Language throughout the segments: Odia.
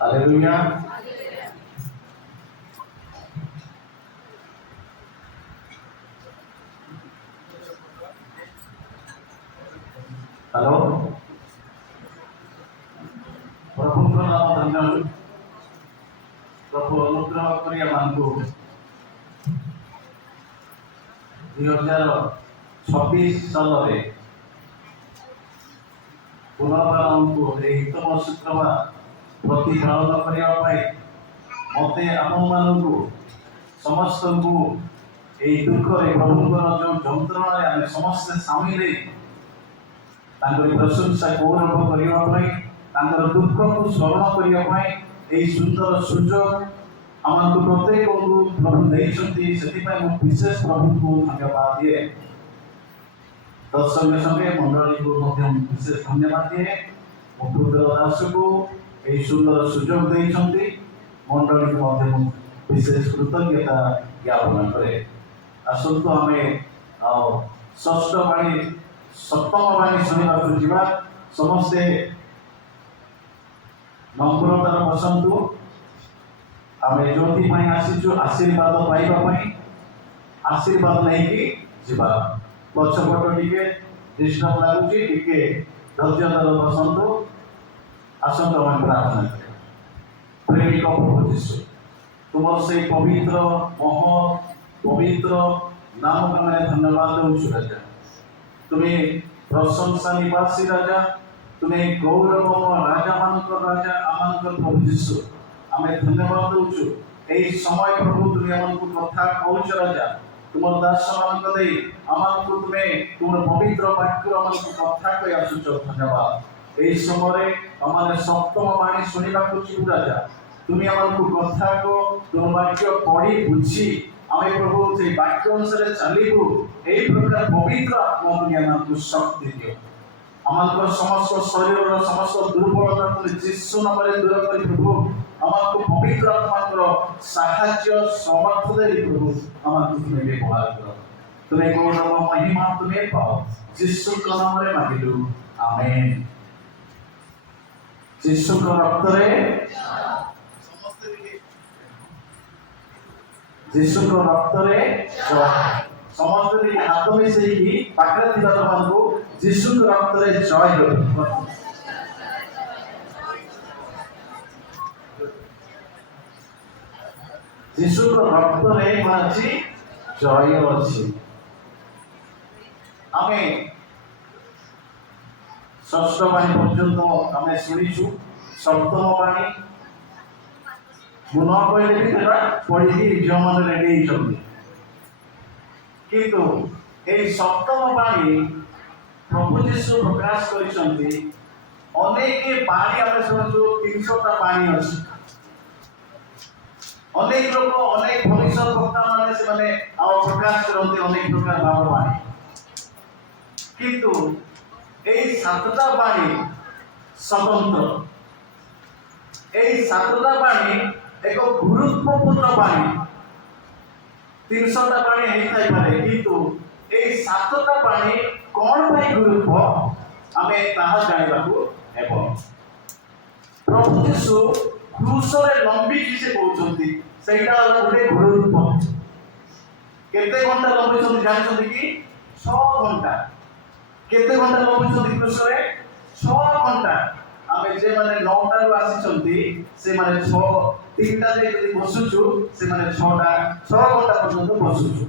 हालेलुया। हेलो, प्रभु नाम धन्य। प्रभु अनुग्रह करिया मानकु 2026 साल पुनर्बारंभु हितम शुक्रवार प्रतिपालन करने मते आम मानू समस्त को यही दुख प्रभुଙ୍କର जो ଯନ୍ତ୍ରଣାରେ ଆମେ ସମସ୍ତେ ସାମିଲ ତାଙ୍କର ପ୍ରଶଂସା ଗୌରବ କରିବା ପାଇଁ ତାଙ୍କର ଦୁଃଖକୁ ସ୍ମରଣ କରିବା ପାଇଁ ଏହି ସୁନ୍ଦର ସୁଯୋଗ ଆମକୁ ପ୍ରତ୍ୟେକଙ୍କୁ ପ୍ରଭୁ ଦେଇଛନ୍ତି। ସେଥିପାଇଁ ମୁଁ ବିଶେଷ ପ୍ରଭୁଙ୍କୁ ଧନ୍ୟବାଦ ଦିଏ। ତତ୍ସଙ୍ଗେ ସଙ୍ଗେ ମଣ୍ଡଳୀକୁ ମଧ୍ୟ ବିଶେଷ ଧନ୍ୟବାଦ ଦିଏ। ମୋ ପୁତ୍ର ଦାସକୁ ଏହି ସୁନ୍ଦର ସୁଯୋଗ ଦେଇଛନ୍ତି। ମଣ୍ଡଳୀକୁ ମଧ୍ୟ ମୁଁ ବିଶେଷ କୃତଜ୍ଞତା ଜ୍ଞାପନ କରେ। ଆସନ୍ତୁ ଆମେ ଷଷ୍ଠ ବାଣୀ ସପ୍ତମ ବାଣୀ ଶୁଣିବାକୁ ଯିବା। ସମସ୍ତେ ନମ୍ରତାର ବସନ୍ତୁ। ଆମେ ଯୋଉଥିପାଇଁ ଆସିଛୁ ଆଶୀର୍ବାଦ ପାଇବା ପାଇଁ, ଆଶୀର୍ବାଦ ନେଇକି ଯିବା। ପଛପଟ ଟିକେ ଡିଷ୍ଟର୍ବ ଲାଗୁଛି, ଟିକେ ଧୈର୍ଯ୍ୟତାର ବସନ୍ତୁ। ଆସନ୍ତୁ ଆମେ ପ୍ରାର୍ଥନା କରିବା। ପ୍ରେମିକ ପ୍ରଭୁ ଯୀଶୁ, ତୁମର ସେଇ ପବିତ୍ର ପବିତ୍ର ନାମକୁ ଆମେ ଧନ୍ୟବାଦ ଦେଉଛୁ ରାଜା। ତୁମେ ପ୍ରଶଂସା ନିବାସୀ ରାଜା, ତୁମେ ଗୌରବ ରାଜା ମାନଙ୍କ ରାଜା ଆମଙ୍କ ପ୍ରଭୁ ଯୀଶୁ। ଆମେ ଧନ୍ୟବାଦ ଦେଉଛୁ ଏହି ସମୟ ପ୍ରଭୁ ତୁମେ ଆମକୁ କଥା କହୁଛ ରାଜା। ତୁମର ଦାସ ମାନଙ୍କ ଦେଇ ଆମକୁ ତୁମେ ତୁମର ପବିତ୍ର ବାକ୍ୟ ଆମକୁ କଥା କହି ଆସୁଛ। ଧନ୍ୟବାଦ। ଏହି ସମୟରେ ଆମେ ସପ୍ତମ ବାଣୀ ଶୁଣିବାକୁ ଯିବୁ ରାଜା। ତୁମେ ଆମକୁ କଥା କହ, ତୁମ ବାକ୍ୟ ପଢ଼ି ବୁଝି ଆମେ ପ୍ରଭୁ ସେଇ ବାକ୍ୟ ଅନୁସାରେ ଚାଲିବୁ। ଏହି ପ୍ରକାର ପବିତ୍ର ଆତ୍ମାକୁ ଆମକୁ ଶକ୍ତି ଦିଅ। ଆମର ସମସ୍ତ ଶରୀରର ସମସ୍ତ ଦୁର୍ବଳତାକୁ ଯୀଶୁ ନାମରେ ଦୂର କରି ପ୍ରଭୁ ଆମକୁ ପବିତ୍ର ଆତ୍ମାଙ୍କର ସାହାଯ୍ୟ ସମର୍ଥ ଦେଇ ପ୍ରଭୁ ଆମକୁ ତୁମେ ବ୍ୟବହାର କର। ତୁମେ ଗୌରବ ମହିମା ତୁମେ ପାଅ। ଯୀଶୁଙ୍କ ନାମରେ ମାଗିଲୁ, ଆମେନ୍। ଯୀଶୁଙ୍କ ରକ୍ତରେ ଯୀଶୁଙ୍କ ରକ୍ତରେ ସମସ୍ତେ ଟିକେ ହାତ ମିଶେଇକି ପାଖରେ ଥିବା ଲୋକମାନଙ୍କୁ ଯୀଶୁଙ୍କ ରକ୍ତରେ ଜୟ ହେଉ। ଯୀଶୁଙ୍କ ରକ୍ତରେ ଅଛି ଜୟ ଅଛି। ଆମେ ଷଷ୍ଠ ବାଣୀ ପର୍ଯ୍ୟନ୍ତ ଆମେ ଶୁଣିଛୁ। ସପ୍ତମ ବାଣୀ ମୁଁ ନ କହିଲେ ବି ସେଟା ପଢ଼ିକି ଝିଅମାନେ ରେଡି ହେଇଛନ୍ତି। କିନ୍ତୁ এই সপ্তম বাণী প্রভু যীশু প্রকাশ করেছেন। অনেক বাণী আমি শুনছু 300টা বাণী আছে। অনেক লোক অনেক ভবিষ্যৎ বক্তা মানে সেমানে প্রকাশ করতে অনেক প্রকার ভাববাণী। কিন্তু এই 7টা বাণী স্বতন্ত্র। এই 7টা বাণী এক গুরুত্বপূর্ণ বাণী। 300টা বাণী ହେଇଥାଇ ପାରେ, କିନ୍ତୁ এই 7টা ବାଣୀ କ'ଣ ପାଇଁ ଗୁରୁତ୍ୱ ଆମେ ତାହା ଜାଣିବାକୁ ହେବ। ପ୍ରଭୁ ଯୀଶୁ କ୍ରୁଶରେ ଲମ୍ବିକି ସେ କହୁଛନ୍ତି, ସେଇଟା ହେଲା ଗୋଟେ ଗୁରୁତ୍ୱ। କେତେ ଘଣ୍ଟା ଲମ୍ବିଛନ୍ତି ଜାଣିଛନ୍ତି କି? 6 ଘଣ୍ଟା। କେତେ ଘଣ୍ଟା ଲମ୍ବିଛନ୍ତି କ୍ରୁଶରେ? 6 ଘଣ୍ଟା। ଆମେ ଯେମାନେ 9ଟାରୁ ଆସିଛନ୍ତି ସେମାନେ 3ଟାରେ ଯଦି ବସୁଛୁ ସେମାନେ 6 ଘଣ୍ଟା ପର୍ଯ୍ୟନ୍ତ ବସୁଛୁ।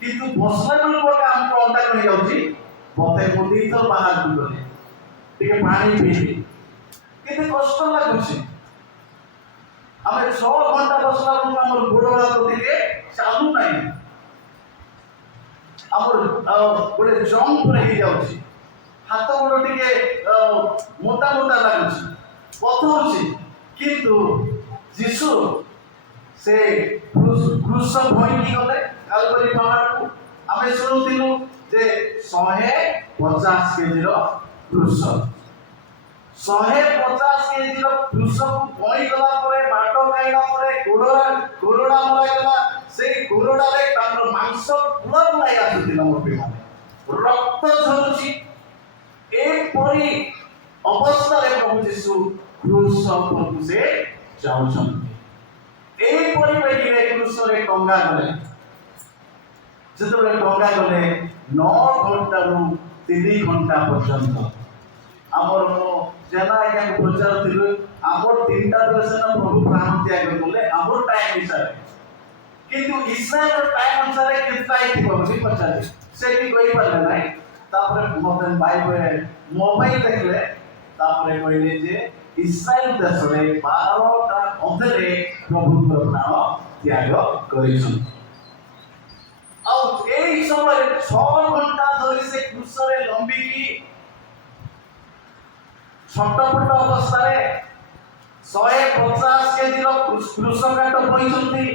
କିନ୍ତୁ ବସିଲା ବେଳକୁ ଆମକୁ ଅଣ୍ଟା କଣ ହେଇଯାଉଛି? ମତେ ଗୋଟିଏ ଥର ବାହାରକୁ ଗଲେ ଟିକେ ପାଣି ପିଇବି, କେତେ କଷ୍ଟ ଲାଗୁଛି। ଆମେ 6 ଘଣ୍ଟା ବସିଲା ବେଳକୁ ଆମର ଗୋଡ଼ ହାତ ଟିକେ ଚାଲୁ ନାହିଁ। ଆମର ଗୋଟେ ଜମ୍ପ ହେଇଯାଉଛି। ହାତ ଗୋଡ଼ ଟିକେ ମୋଟା ମୋଟା ଲାଗୁଛି, ବଥଉଛି। କିନ୍ତୁ ଯୀଶୁ ସେ କ୍ରୁଶ ଭଇଁକି ଗଲେ କାଲବରୀ ପାହାଡ଼କୁ। ଆମେ ଶୁଣୁଥିଲୁ ଯେ 150 କେଜିର କ୍ରୁଶ। 150 କେଜିର କ୍ରୁଶକୁ ବଇଁଗଲା ପରେ, ବାଟ ଖାଇଲା ପରେ, କୋରଡ଼ା ମରାଗଲା। ସେଇ କୋରଡ଼ାରେ ତାଙ୍କର ମାଂସ ପୁଲା ପୁଲାଇ ଆସୁଥିଲା ମୋ ପିଲାମାନେ, ରକ୍ତ ଝରୁଛି। ଏପରି ଅବସ୍ଥାରେ ପ୍ରଭୁ ଯୀଶୁ क्रूस उपरकू से जाउछन्ति एई परिप्रेक्षीरे क्रूसरे टंगा गले जेतेबेले टंगा गले 9 घंटारू 3 घंटा पर्यंत आमर जेना आज्ञा प्रचार थिलु आमर 3टा बेले प्रभु प्राण त्याग कले आमर टाइम हिसाब किंतु इस्राएल टाइम अनुसार केतना थिबो बोली पचारे से भी कोई पाले नाही तापर मते बाइबल मोबाइल देखले तापर कहले जे इस्राएल देश रे 12टा अधरे प्रभु प्राण त्याग करिसन और एई समय 6 घंटा धरि से क्रूस रे लंबी की छटपट अवस्था रे 150 केजी रो क्रूस काट पइसंती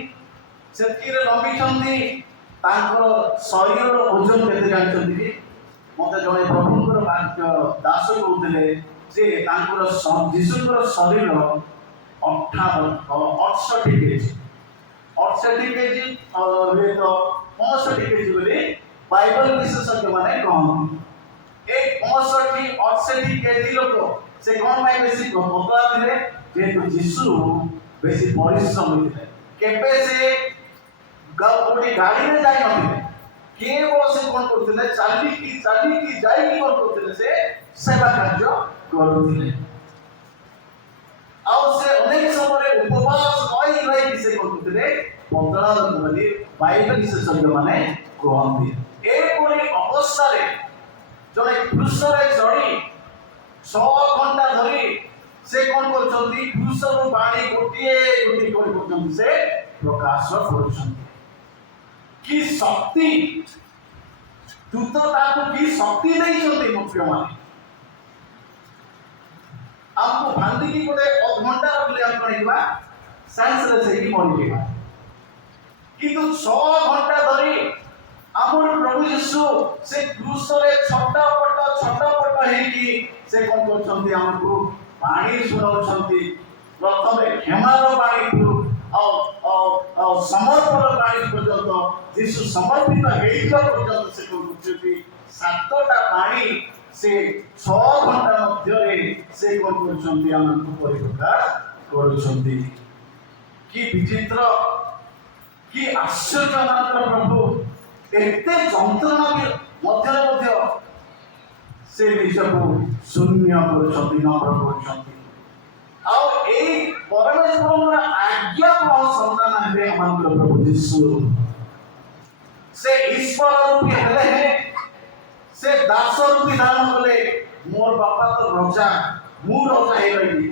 सेतिरे लंबी छंती तांकर शरीर ओजन केते जानछंती मते जणे प्रभुଙ୍କର वाक्य दास कहउतले जे तांकर जीशुଙ୍କର शरीर 68 केजी 68 केजी और ये तो 65 केजी बोली बाइबल विशेषज्ञ माने कहନ୍ତି एक 65 68 केजी लोक से कोन भाई बेसी पतला थिले जेतु जीशु बेसी परिश्रम होइले केबे से गौड़ी गाड़ी में जाई नथिले केवल से कोन करथिले चाली की जाई की कोन करथिले से सेवा कार्य करथिले और से अनेक समय उपवास होई रही से कोन करथिले पतला बोली बाइबल विशेषज्ञ माने कहନ୍ତି ए परी अवस्था रे जणे क्रूस रे चढ़ी 6 घंटा धरी से कोन करछंती क्रूस रो बाणी गोटिए गोटी कोन करछंती से प्रकाश करछंती की शक्ति दूत ताको की शक्ति नहीं छंती मुख्य माने आपको भांदी की गोटे घंटा रखले हम कहिबा साइंस रे से की मरि जेबा किंतु 6 घंटा धरी आमर प्रभु यीशु से क्रूस रे छटपट हेकी से कोन करछंती हमकु पानी सुनाउछंती प्रथमे क्षमार पानी और समर्पण पानी पर्यंत यीशु समर्पित हेइला पर्यंत से कोन करछंती 7टा पानी से 6 घंटा मध्य से कोन करछंती हमकु परिप्रकाश करछंती की विचित्र की आश्चर्यजनक प्रभु एते जंत्रणा मध्य से निजको शून्य करछंती नम्र करछंती और ए परमेश्वर आज्ञा संतान है हमारे प्रभु यीशु से ईश्वर रूपी हेले है से दास रूपी धारण कले मोर बापा तो राजा मु राजा हे रही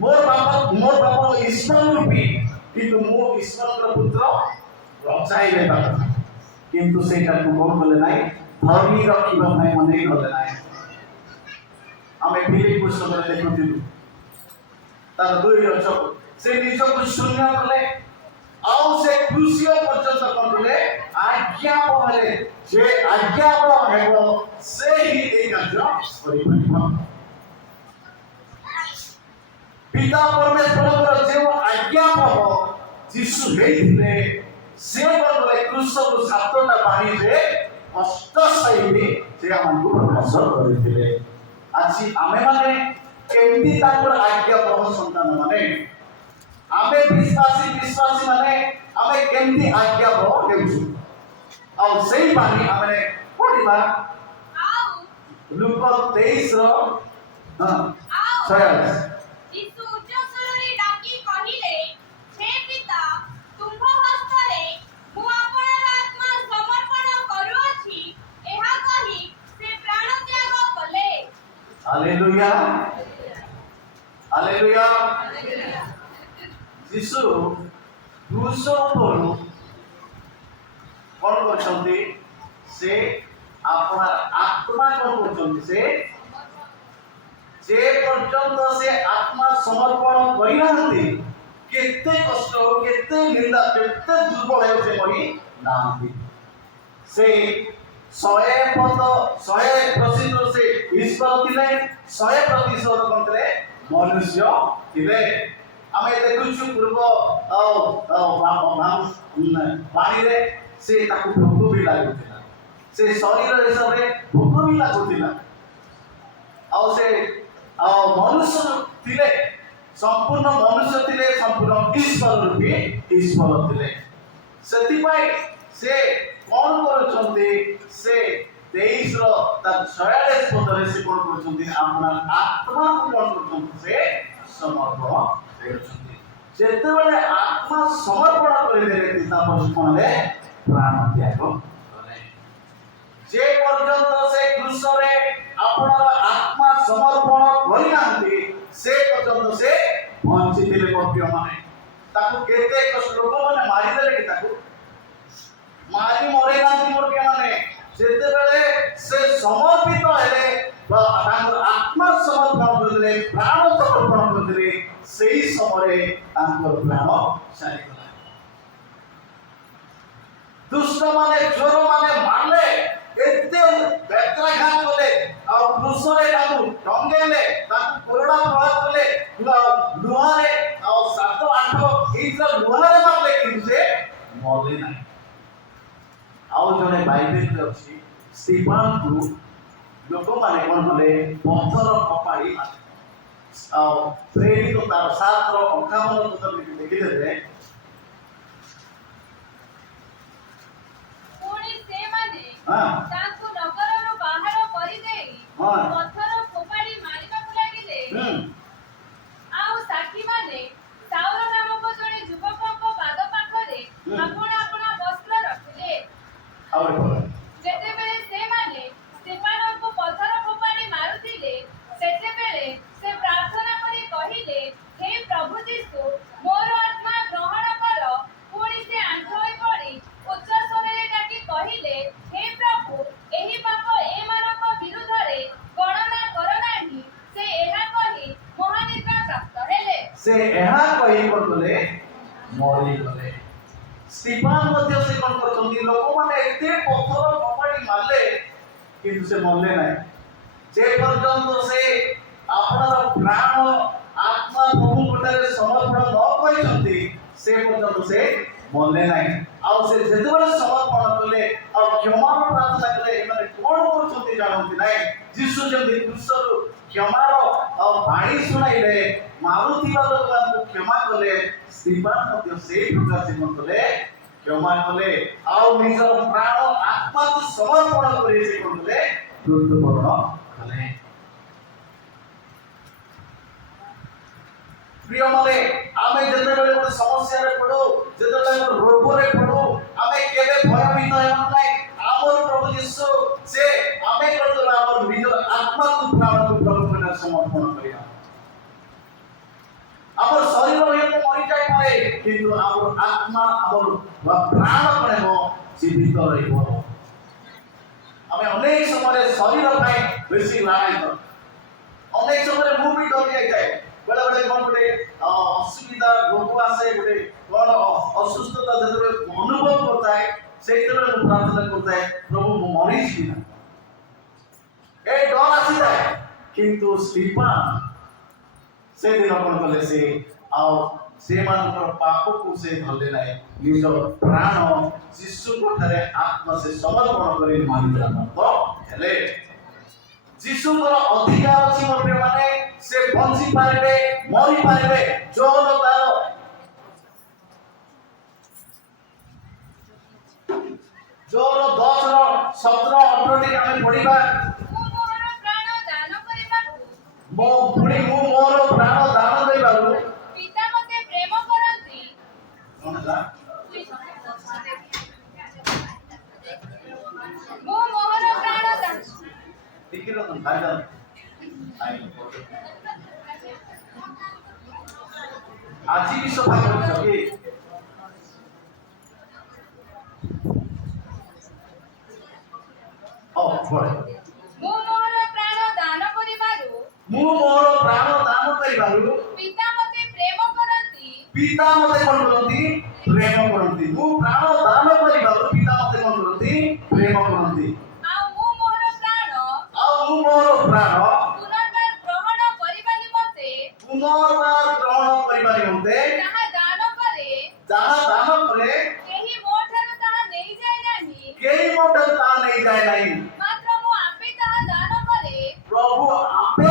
मोर बापा ईश्वर रूपी किंतु मो ईश्वर पुत्र राजा हे रही किंतु सेटा को कोन बोले नाही धर्मी रखिबा नाही मने गले नाही आमे फिलिप पुस्तक रे देखुथिलु तार दुई रचक से निज को शून्य कले आउ से क्रूसियो पर्यंत कोन बोले आज्ञा बोले जे आज्ञा हेबो से ही ए कार्य करि परिबा पिता परमेश्वर जे आज्ञा हो यीशु हेइले से बोले क्रूस को 7टा पानी रे अष्ट शैली से हमको प्रकाश करथिले আজি आमे माने केमती ताकर आज्ञा प्रभु संतान माने आमे विश्वासी माने आमे केमती आज्ञा प्रभु देउछु और सेही पानी आमे पढिबा लूका 23 रो हां 46 यीशु उच्चस्वरे डाकी कहिले हे पिता तुम हस्तरे मु आपनर आत्मा समर्पण करूअछि एहा कहि से प्राण त्याग कले हालेलुया हालेलुया यीशु क्रूस पर कोन करछंती से आपन आत्मा कोन करछंती से जे पर्यंत से आत्मा समर्पण करिनांती केते कष्ट केते निंदा केते दुर्बल है से मरी नांती से 100% से ईश्वर थिले 100% कोनले मनुष्य थिले आमे देखुछु पूर्व पानी रे से ताकू भोग भी लागुथिला से शरीर हिसाब रे भोग भी लागुथिला ଆଉ ସେ ମନୁଷ୍ୟ ଥିଲେ, ସମ୍ପୂର୍ଣ୍ଣ ମନୁଷ୍ୟ ଥିଲେ, ସମ୍ପୂର୍ଣ୍ଣ ଈଶ୍ୱର ରୂପୀ ଈଶ୍ୱର ଥିଲେ। ସେଥିପାଇଁ ସେ କଣ କରୁଛନ୍ତି, ସେ 23 ର ତା 46 ପଦରେ ସେ କଣ କରୁଛନ୍ତି, ଆମର ଆତ୍ମାକୁ କଣ କରୁଛନ୍ତି, ସେ ସମର୍ପଣ କରୁଛନ୍ତି। ଯେତେବେଳେ ଆତ୍ମା ସମର୍ପଣ କରିଦେଲେ, ତାପରେ କଣରେ ପ୍ରାଣ ତ୍ୟାଗ କଲେ। ଯେ ପର୍ଯ୍ୟନ୍ତ ସେ କୃଷରେ ଆପଣର ଆତ୍ମା ସମର୍ପଣ କରିନାହାନ୍ତି, ସେ ପର୍ଯ୍ୟନ୍ତ ସେ ବଞ୍ଚିଥିଲେ। ପ୍ରିୟମାନେ, ତାକୁ କେତେ ଲୋକମାନେ ମାରିଦେଲେ କି, ତାକୁ ମାରି ମରେଇନାହାନ୍ତି। ପ୍ରିୟମାନେ, ଯେତେବେଳେ ସେ ସମର୍ପିତ ହେଲେ, ତାଙ୍କର ଆତ୍ମା ସମର୍ପଣ କରିଦେଲେ, ପ୍ରାଣ ସମର୍ପଣ କରିଦେଲେ, ସେହି ସମୟରେ ତାଙ୍କର ପ୍ରାଣ ଚାଲିଗଲା। ଦୁଷ୍ଟମାନେ, ଚୋରମାନେ ମାରିଲେ, ଏତେ ବେତ୍ରାଘାତ କଲେ, ଆଉ କୃଷରେ ତାକୁ ଟଙ୍ଗେଇଲେ, ତାକୁ କୋରଡ଼ା ପ୍ରହାର କଲେ, ଲୁହାରେ ଆଉ 7-8 ଇଞ୍ଚ ଲୁହାରେ ମାରିଲେ, କିନ୍ତୁ ସେ ମଲେ ନାହିଁ। ଆଉ ଜଣେ ବାଇବେଲରେ ଅଛି, ସ୍ତିଫାନକୁ ଲୋକମାନେ କଣ କଲେ, ପଥର ଫୋପାଡ଼ି ଆଉ ପ୍ରେରିତ ତାର 7:58 ଦେଖିଦେବେ। ତାଙ୍କୁ ନଗରରୁ ବାହାର କରିଦେଇ ପଥର ଫୋପାଡ଼ି ମାରିବାକୁ ଲାଗିଲେ। ଆଉ ସାକ୍ଷୀମାନେ ସାଉଲ ନାମକ ଜଣେ ଯୁବକଙ୍କ ପାଦ ପାଖରେ ଆପଣା ଆପଣା ବସ୍ତ୍ର ରଖିଲେ। ଯେତେବେଳେ ସେମାନେ ସ୍ତିଫାନଙ୍କୁ ପଥର ଫୋପାଡ଼ି ମାରୁଥିଲେ, ସେତେବେଳେ ସେ ପ୍ରାର୍ଥନା କରି କହିଲେ, ହେ ପ୍ରଭୁ ଯୀଶୁ, ମୋର ଆତ୍ମା ଗ୍ରହଣ କର। ପୁଣି ସେ ଆଣ୍ଠ ହୋଇ ପଡ଼ି ଉଚ୍ଚ ସ୍ୱରରେ ଡାକି କହିଲେ, ହେ ପ୍ରଭୁ, ଏହି ପାପ ଏମାନଙ୍କ ବିରୁଦ୍ଧରେ ଗଣନା କର ନାହିଁ। ସେ ଏହା କହି ମହାନିଦ୍ରା ପ୍ରାପ୍ତ ହେଲେ। ସେ ଏହା କହି କଲେ ମରିଗଲେ। ସ୍ତିଫାନ ମଧ୍ୟ ସେ କଣ କରୁଛନ୍ତି, ଲୋକମାନେ ଏତେ ପଥର ଫୋପାଡ଼ି ମାରିଲେ, କିନ୍ତୁ ସେ ମରିଲେ ନାହିଁ। ଯେ ପର୍ଯ୍ୟନ୍ତ ସେ ଆପଣର ପ୍ରାଣ ଆତ୍ମା ପ୍ରଭୁଙ୍କଠାରେ ସମର୍ପଣ ନ କରିଛନ୍ତି, ସେ ପର୍ଯ୍ୟନ୍ତ ସେ ମଲେ ନାହିଁ। ଆଉ ସେ ଯେତେବେଳେ ସମର୍ପଣ କଲେ ଆଉ କ୍ଷମାର ପ୍ରାର୍ଥନା କଲେ, ଏମାନେ କଣ କରୁଛନ୍ତି ଜାଣନ୍ତି ନାହିଁ। ଯୀଶୁ ଯେମିତି କୃଷରୁ କ୍ଷମାର ବାଣୀ ଶୁଣାଇଲେ, ମାରୁଥିବା ଲୋକମାନଙ୍କୁ କ୍ଷମା କଲେ, ସ୍ତିଫାନ ମଧ୍ୟ ସେଇ ପ୍ରକାର ସେ କଣ କଲେ, କ୍ଷମା କଲେ। ଆଉ ନିଜର ପ୍ରାଣ ଆତ୍ମାକୁ ସମର୍ପଣ କରି ସେ କଣ କଲେ, ମୃତ୍ୟୁବରଣ କଲେ। ପ୍ରିୟମାନେ, ଆମେ ଯେତେବେଳେ ଗୋଟେ ସମସ୍ୟାରେ ପଡୁ, ଯେତେବେଳେ ରୋଗରେ ପଡୁ, ଆମେ କେବେ ଭୟଭୀତ ହେବା ନାହିଁ। ଆମର ପ୍ରଭୁ ଯୀଶୁ ସେ ଆମେ କରିଦେବା, ଆମର ନିଜର ଆତ୍ମାକୁ ପ୍ରାଣକୁ ପ୍ରଭୁଙ୍କ ସମର୍ପଣ କରିବା। ଆମର ଶରୀର ହୁଏତ ମରିଯାଇପାରେ, କିନ୍ତୁ ଆମର ଆତ୍ମା, ଆମର ପ୍ରାଣ କଣ ଜୀବିତ ରହିବ। ଆମେ ଅନେକ ସମୟରେ ଶରୀର ପାଇଁ ବେଶୀ ଲାଳାୟିତ, ଅନେକ ସମୟରେ ମୁଁ ବି ଡରି ଯାଇଥାଏ। ବେଳେ ବେଳେ କଣ ଗୋଟେ ଅସୁବିଧା ରୋଗ ଆସେ, ଗୋଟେ କଣ ଅସୁସ୍ଥତା ଯେତେବେଳେ ଅନୁଭବ କରିଥାଏ, ସେଇଥିରେ ମୁଁ ପ୍ରାର୍ଥନା କରିଥାଏ, ପ୍ରଭୁ ମୁଁ ମରିଯିବି ନା, ଏ ଡର ଆସିଥାଏ। କିନ୍ତୁ ସ୍ତିଫାନ ସେଦିନ କଣ କଲେ, ସେ ଆଉ ସେମାନଙ୍କର ପାପକୁ ସେ ଧରିଲେ ନାହିଁ। ନିଜ ପ୍ରାଣ ଯୀଶୁଙ୍କ ଠାରେ ଆତ୍ମା ସେ ସମର୍ପଣ କରି ମାନିଲା ହେଲେ। ଯୀଶୁଙ୍କର ଅଧିକାର ଅଛି ପ୍ରିୟମାନେ, ସେ ବଞ୍ଚି ପାରିବେ, ମରି ପାରିବେ। ଯୋର ତାର ଯୋର 10-17-18 ଆମେ ପଢିବା। ମୁଁ ମୋର ପ୍ରାଣ ଦାନ କରିବାକୁ ପିତା ମୋତେ ପ୍ରେମ କରନ୍ତି। କଣ ହେଲା? ମୁଁ ମୋର ପ୍ରାଣ ଦାନ ଆଜି ବି ସଫା କରୁଛ କି? ମୁଁ ମୋର ପ୍ରାଣ ଦାନ କରିବାରୁ ପିତା ମୋତେ ପ୍ରେମ କରନ୍ତି। ପିତା ମୋତେ କଣ କରନ୍ତି? ପ୍ରେମ କରନ୍ତି। ମୁଁ ପ୍ରାଣ ଦାନ କରିବାରୁ ପିତା ମୋତେ କଣ କରନ୍ତି? ପ୍ରେମ କରନ୍ତି। ଆଉ ମୁଁ ମୋର ପ୍ରାଣ ପୁନର୍ବାର ଗ୍ରହଣ କରିବା ନିମନ୍ତେ ଯାହା ଦାନ କରେ, କେହି ମୋ ଠାରୁ ତାହା ନେଇଯାଏ ନାହିଁ। ମାତ୍ର ମୁଁ ଆପେ ତାହା ଦାନ କରେ। ପ୍ରଭୁ ଆପେ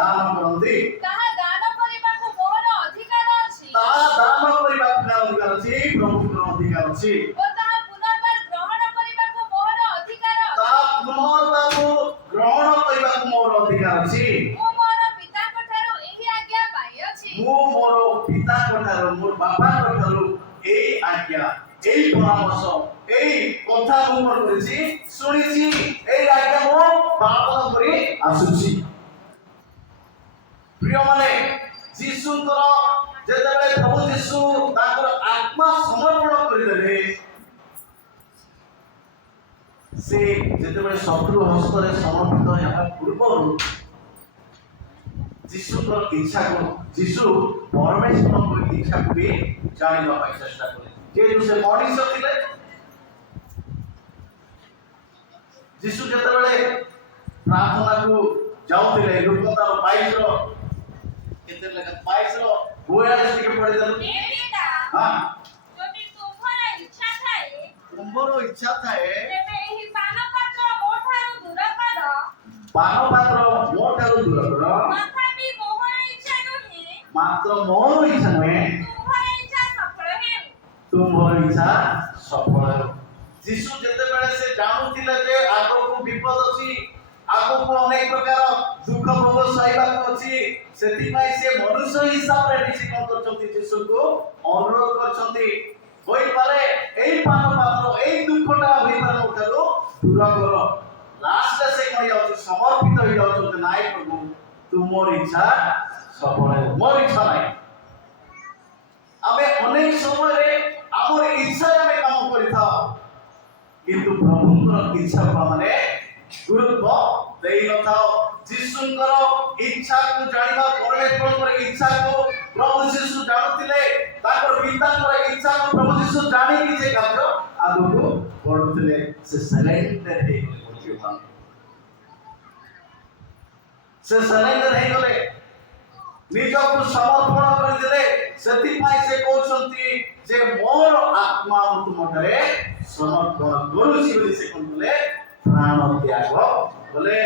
ଦାନ କରନ୍ତି ତାହା ଦାନ କରିବାକୁ ମୋର ଅଧିକାର ଅଛି ତାହା ଦାନ କରିବାକୁ କାହାର ଅଧିକାର ଅଛି? ପ୍ରଭୁଙ୍କର ଅଧିକାର ଅଛି। ଓ ତାହା ପୁନର୍ବାର ଗ୍ରହଣ କରିବାକୁ ମୋର ଅଧିକାର ଅଛି ତାହା ପୁନର୍ବାର ଗ୍ରହଣ କରିବାକୁ ମୋର ଅଧିକାର ଅଛି। ମୁଁ ମୋର ପିତାଙ୍କ ଠାରୁ ଏହି ଆଜ୍ଞା ପାଇଅଛି ମୁଁ ମୋର ପିତାଙ୍କ ଠାରୁ ମୋର ବାପାଙ୍କ ଠାରୁ ଏଇ ଆଜ୍ଞା ଏଇ ପରାମର୍ଶ ଏଇ କଥା ମୁଁ କଣ କରିଛି ଶୁଣିଛି ଏଇ ଆଜ୍ଞା ମୁଁ ପାଳନ କରି ଆସୁଛି। ପ୍ରିୟମାନେ ଯୀଶୁଙ୍କର ଯେତେବେଳେ ପ୍ରଭୁ ଯୀଶୁ ତାଙ୍କର ଆତ୍ମା ସମର୍ପଣ କରିଦେଲେ ସେ ଯେତେବେଳେ ଶତ୍ରୁ ହସ୍ତରେ ସମର୍ପିତ ହେବା ପୂର୍ବରୁ ଯୀଶୁଙ୍କର ଇଚ୍ଛାକୁ ଯୀଶୁ ପରମେଶ୍ୱରଙ୍କ ଇଚ୍ଛାକୁ ବି ଜାଣିବା ପାଇଁ ଚେଷ୍ଟା କଲେ। ଯେହେତୁ ସେ ମଣିଷ ଥିଲେ ଯୀଶୁ ଯେତେବେଳେ ପ୍ରାର୍ଥନାକୁ ଯାଉଥିଲେ ଲୁକ ତାର 22 ଟିକେ ପଢିଦେଲୁ। ହେ ପିତା ହଁ ଯଦି ତୁମ୍ଭର ଇଚ୍ଛା ଥାଏ ତୁମର ଇଚ୍ଛା ଥାଏ ତେବେ ଏହି ପାନପାତ୍ର ମୋ ଠାରୁ ଦୂର କର ପାନ ପାତ୍ର ମୋ ଠାରୁ ଦୂର କର ତଥାପି ମୋହର ଇଚ୍ଛା ନୁହେଁ ମାତ୍ର ମୋର ଇଚ୍ଛା ନୁହେଁ ତୁମ୍ଭର ଇଚ୍ଛା ସଫଳ ହେଉ ତୁମର ଇଚ୍ଛା ସଫଳ ହେଉ। ଯୀଶୁ ଯେତେବେଳେ ସେ ଜାଣୁଥିଲେ ଯେ ଆଗକୁ ବିପଦ ଅଛି ଆଗକୁ ଅନେକ ପ୍ରକାର ଦୁଃଖ ଭୋଗ ସହିବାକୁ ଅଛି ସେଥିପାଇଁ ସେ ମନୁଷ୍ୟ ହିସାବରେ କିଛି କଣ କରୁଛନ୍ତି ଯୀଶୁକୁ ଅନୁରୋଧ କରୁଛନ୍ତି ହୋଇପାରେ ଏଇ ପାନ ପାତ୍ର ଏଇ ଦୁଃଖଟା ହୋଇପାରେ ମୋ ଠାରୁ ଦୂର କର। ଲାଷ୍ଟରେ ସେ କହି ଯାଉଛି ସମର୍ପିତ ହେଇଯାଉଛନ୍ତି ନାଇଁ ପ୍ରଭୁ ତୁମର ଇଚ୍ଛା ସଫଳ ହେଉ ମୋର ଇଚ୍ଛା ନାହିଁ। ଆମେ ଅନେକ ସମୟରେ ଆମର ଇଚ୍ଛାରେ ଆମେ କାମ କରିଥାଉ କିନ୍ତୁ ପ୍ରଭୁଙ୍କର ଇଚ୍ଛାକୁ ଆମେ ଗୁରୁତ୍ୱ ଦେଇନଥାଉ। ଯୀଶୁଙ୍କର ଇଚ୍ଛାକୁ ଜାଣିବା ପରମେଶ୍ୱରଙ୍କର ଇଚ୍ଛାକୁ ପ୍ରଭୁ ଯୀଶୁ ଜାଣୁଥିଲେ ତାଙ୍କର ପିତାଙ୍କର ଇଚ୍ଛାକୁ ପ୍ରଭୁ ଯୀଶୁ ଜାଣିକି ସେ କାର୍ଯ୍ୟ ଆଗକୁ ବଢୁଥିଲେ। ସେ ସରେଣ୍ଡର ହେଇଗଲେ ସେ ସରେଣ୍ଡର ହେଇଗଲେ ନିଜକୁ ସମର୍ପଣ କରିଦେଲେ। ସେଥିପାଇଁ ସେ କହୁଛନ୍ତି ଯେ ମୋର ଆତ୍ମା ମୁଁ ତୁମଠାରେ ସମର୍ପଣ କରୁଛି ବୋଲି ସେ କହିଲେ ପ୍ରାଣ ତ୍ୟାଗ କଲେ।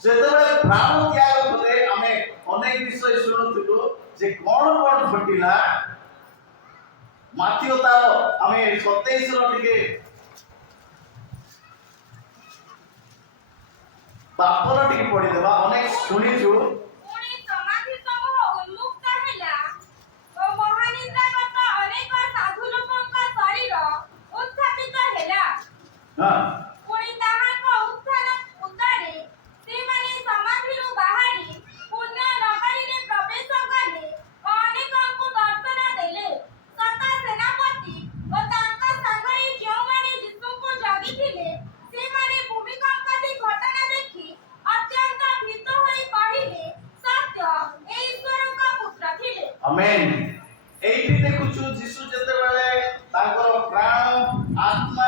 ଯେତେବେଳେ ପ୍ରାଣ ତ୍ୟାଗ କଲେ ଆମେ ଅନେକ ବିଷୟ ଶୁଣୁଥିଲୁ ଯେ କଣ କଣ ଘଟିଲା ମାଥିଓ ତାର ଆମେ 27 ର ଟିକେ ବାପର ଟିକେ ପଢିଦେବା। ଅନେକ ଶୁଣିଛୁ ପୁଣି ସମାଧି ସମୂହ ଉନ୍ମୁକ୍ତ ହେଲା ଓ ମହାନିଦ୍ରାଗତ ଅନେକ ସାଧୁ ଲୋକଙ୍କ ଶରୀର ଉତ୍ଥାପିତ ହେଲା। ପୁଣି ତାହାଙ୍କ ଉତ୍ଥାନ ଉତ୍ତାରେ ସେମାନେ ସମାଧିରୁ ବାହାରି ପୁଣ୍ୟ ନଗରୀରେ ପ୍ରବେଶ କଲେ ଓ ଅନେକଙ୍କୁ ଦର୍ଶନ ଦେଲେ। ତଥା ସେନାପତି ଓ ତାଙ୍କ ସାଙ୍ଗରେ ଯେଉଁମାନେ ଯୀଶୁଙ୍କୁ ଜଗିଥିଲେ ସେମାନେ ଭୂମିକମ୍ପାଦି ଘଟଣା ଦେଖି ଅତ୍ୟନ୍ତ ଭୀତ ହୋଇ କହିଲେ ସତ୍ୟ ଏ ଈଶ୍ୱରଙ୍କ ପୁତ୍ର ଥିଲେ। ଆମେନ୍। ଏଇଠି ଦେଖୁଛୁ ଯୀଶୁ ଯେତେବେଳେ ତାଙ୍କର ପ୍ରାଣ ଆତ୍ମା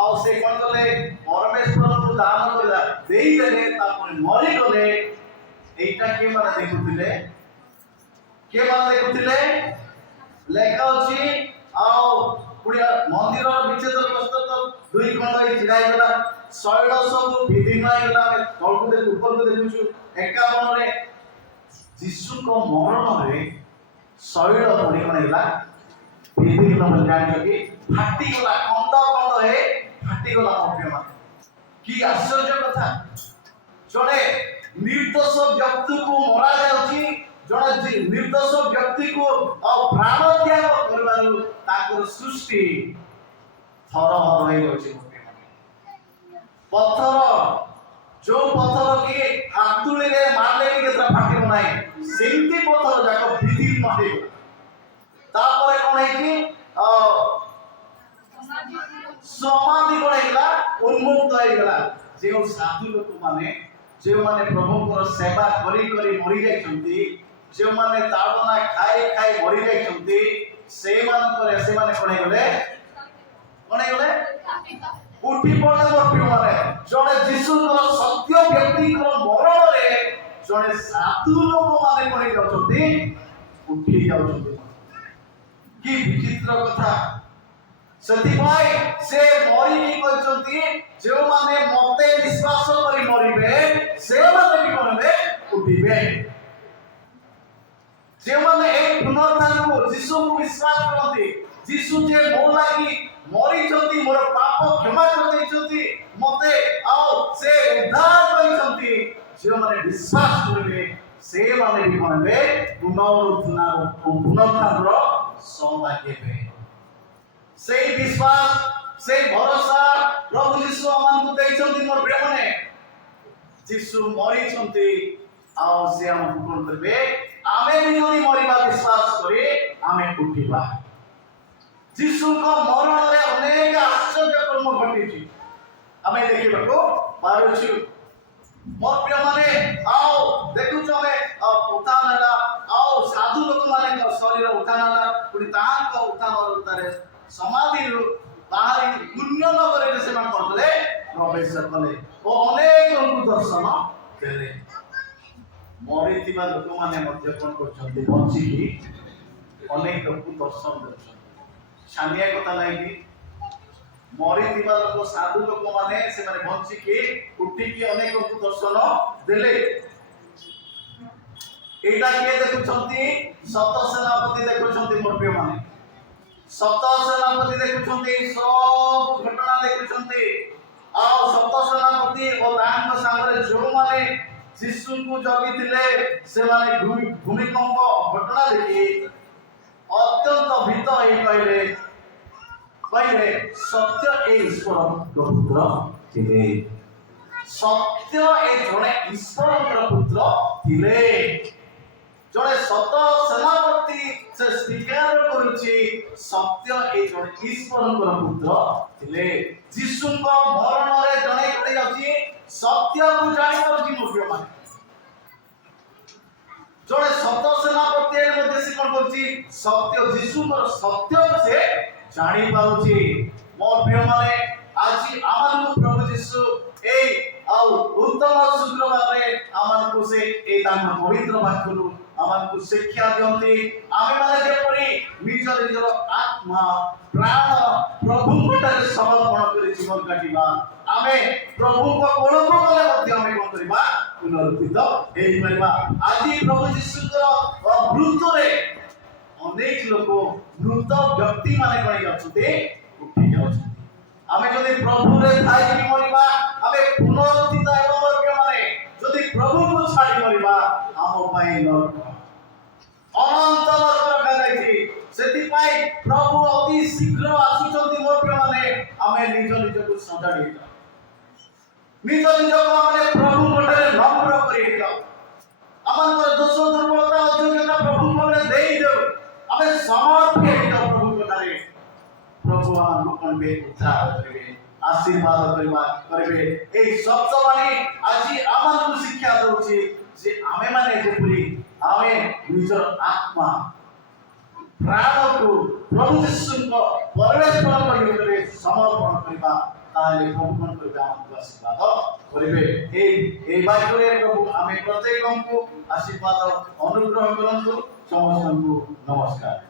ଆଉ ସେ କଣ କଲେ ପରମେଶ୍ୱରଙ୍କୁ ଦାନ କଲା ଦେଇଦେଲେ ତାପରେ ମରିଗଲେ। ଏଇଟା କିଏ ମାନେ ଦେଖୁଥିଲେ ଲେଖା ଅଛି ଆଉ ପୁଣି ମନ୍ଦିରର ବିଚ୍ଛେଦ ପ୍ରସ୍ତୁତ 2 ଖଣ୍ଡ ହେଇ ଛିଡ଼ା ହେଇଗଲା ଶୈଳ ସବୁ ବିଭିନ୍ନ ହେଇଗଲା। ଆମେ ତଳକୁ ଉପରକୁ ଦେଖୁଛୁ 51 ରେ ଯୀଶୁଙ୍କ ମରଣରେ ଶୈଳ ପଡ଼ିଗଲା ବିଭିନ୍ନ ଜାଣିଛ କି ଫାଟିଗଲା ଖଣ୍ଡ ଖଣ୍ଡ ହେ ଫାଟିଗଲା ମନ୍ତ୍ରୀମାନେ। କି ଆଶ୍ଚର୍ଯ୍ୟ କଥା ଜଣେ ନିର୍ଦ୍ଦୋଷ ବ୍ୟକ୍ତିକୁ ମରା ଯାଉଛି ଜଣେ ନିର୍ଦ୍ଦୋଷ ବ୍ୟକ୍ତିକୁ ପ୍ରାଣ ତ୍ୟାଗ କରିବାରୁ ତାଙ୍କର ସୃଷ୍ଟି ଥରହର ହେଇଯାଉଛି। ପଥର ଯୋଉ ପଥର କି ହାତୁଳିରେ ମାରିଲେ ଟିକେ ଫାଟିବ ନାହିଁ ସେମିତି ପଥର ଯାକ ବିଭିନ୍ନ ହେଇଗଲା। ତାପରେ କଣ ହେଇଛି ସମାଧି କଣ ହେଇଗଲା ଉନ୍ମୁକ୍ତ ହେଇଗଲା। ଯେଉଁ ସାଧୁ ଲୋକମାନେ ଯେଉଁମାନେ ପ୍ରଭୁଙ୍କର ସେବା କରି କରି ମରି ଯାଇଛନ୍ତି ଯେଉଁମାନେ ତାଡ଼ନା ଖାଇ ଖାଇ ମରି ଯାଇଛନ୍ତି ସେମାନେ କଣ ହେଇଗଲେ ଉଠି ପଡିଲେ ମୋ ପ୍ରିୟମାନେ। ଜଣେ ଯୀଶୁଙ୍କର ସତ୍ୟ ବ୍ୟକ୍ତିଙ୍କର ମରଣରେ ଜଣେ ସାଧୁ ଲୋକମାନେ କଣ ହେଇଯାଉଛନ୍ତି ଉଠି ଯାଉଛନ୍ତି। କି ବିଚିତ୍ର କଥା। ସେଥିପାଇଁ ସେ ମରିକି କହିଛନ୍ତି ଯେଉଁମାନେ ମତେ ବିଶ୍ୱାସ କରି ମରିବେ ସେ उठिबे जे माने ए पुनरुत्थान को यीशु को विश्वास करते यीशु जे मो लागि मरी छथि मोर पाप क्षमा कर दैछथि मते आओ से उद्धार करिसथि जे माने विश्वास करबे से माने भी कहबे पुनरुत्थान रो सौभाग्यबे से विश्वास से भरोसा प्रभु यीशु आमान को दैछथि मोर प्रिय माने यीशु मरी छथि आओ से हम कोन करबे आमे भी यदि मरिबा विश्वास करे आमे उठिबा यीशु को मरण रे अनेक आश्चर्य कर्म घटिछि आमे देखिबाको पारुछु मोर प्रिय माने आओ देखु छमे उठान हला आओ साधु लोक माने शरीर उठान हला पुनी ताहां को उठान उतारे समाधि रु बाहरी पुण्य नगरे से मान करले प्रवेश कले ओ अनेक लोक दर्शन देले मरिथिबा लोक माने मध्य कोन करछन्ति बंची की अनेक लोक दर्शन देछन्ति सानिया कथा नाही कि मरिथिबा लोक साधु लोक माने से माने बंची की उठी की अनेक लोक दर्शन देले एटा के देखुछन्ति सत सेनापति देखुछन्ति मोर प्रिय माने सत सेनापति देखुछन्ति सब घटना देखुछन्ति आ सत सेनापति ओ तांक सामने जो माने शिशु को जगिथिले से माने भूमिकंप घटना देखि अत्यंत भीत हे कहले सत्य ए ईश्वर पुत्र थिले सत्य ए जणे ईश्वर पुत्र थिले जणे सत सेनापति से स्वीकार करूची सत्य ए जणे ईश्वर पुत्र थिले यीशु को मरण रे जणे करै अछि सत्य को जानि परछि मोर माने जणे सत सेनापति मध्ये से कोन करछि सत्य यीशु को सत्य से जानि पाउछि मोर प्रिय माने आज आमान को प्रभु यीशु ए आउ उत्तम शुक्रवार रे आमान को से ए दान पवित्र वाक्यरु आमान को शिक्षा दियंती आमे माने जेपरि निजर निजर आत्मा प्राण प्रभु कोटारे समर्पण करि जीवन काटिबा आमे प्रभु को कोन को गले मध्य आमे कोन करिबा पुनरुत्थित हेइ परिबा आज प्रभु यीशु को मृत्यु रे अनेक लोक मृत व्यक्ति माने कोइ अछते उठी जाउछथि आमे जदि प्रभु रे थाई कि मरिबा आमे पुनरुत्थित हेबो वर्ग माने जदि प्रभु को छाडी मरिबा आम पई नरक अनंत नरक रखाଯାଇଛି सेति पई प्रभु अति शीघ्र आसुचंती मोर प्रिय माने आमे निज निज को सजाडी निज निज को आमे प्रभु कोठरे नम्र करि जाओ आमन दोष दुर्बलता अयोग्यता प्रभु कोठरे देई दो आमे समर्पित जाओ प्रभु कोठरे प्रभु आम कोन बे उद्धार करिवे आशीर्वाद करिवे ए शब्द माने आज आमन को शिक्षा दउछि जे आमे माने जेपुरी आमे निजर आत्मा प्राण को प्रभु यीशु को परमेश्वर परिवार समर्पण करबा ताले प्रभु मन को आशीर्वाद करिवे ए बाइबल प्रभु आमे प्रत्येक को आशीर्वाद अनुग्रह करंतु समस्त को नमस्कार।